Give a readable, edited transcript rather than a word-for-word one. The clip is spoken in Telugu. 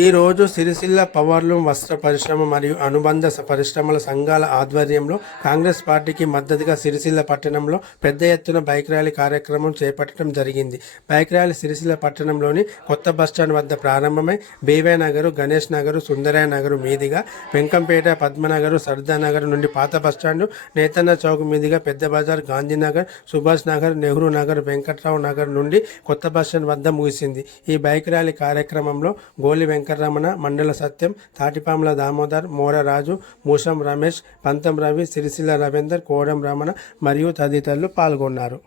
ఈరోజు సిరిసిల్ల పవర్లూమ్ వస్త్ర పరిశ్రమ మరియు అనుబంధ పరిశ్రమల సంఘాల ఆధ్వర్యంలో కాంగ్రెస్ పార్టీకి మద్దతుగా సిరిసిల్ల పట్టణంలో పెద్ద ఎత్తున బైక్ ర్యాలీ కార్యక్రమం చేపట్టడం జరిగింది. బైక్ ర్యాలీ సిరిసిల్ల పట్టణంలోని కొత్త బస్టాండ్ వద్ద ప్రారంభమై బీవై నగరు, గణేష్ నగరు, సుందరయ్య నగరు మీదుగా వెంకంపేట, పద్మనగరు, సర్దా నగర్ నుండి పాత బస్టాండు, నేతన్న చౌక్ మీదుగా పెద్ద బజార్, గాంధీనగర్, సుభాష్ నగర్, నెహ్రూ నగర్, వెంకట్రావు నగర్ నుండి కొత్త బస్టాండ్ వద్ద ముగిసింది. ఈ బైక్ ర్యాలీ కార్యక్రమంలో గోలి వెంకటరమణ, మండల సత్యం, తాటిపాముల దామోదర్, మోరరాజు, మూషం రమేష్, పంతం రవి, సిరిసిల్ల రవీందర్, కోడం రమణ మరియు తదితరులు పాల్గొన్నారు.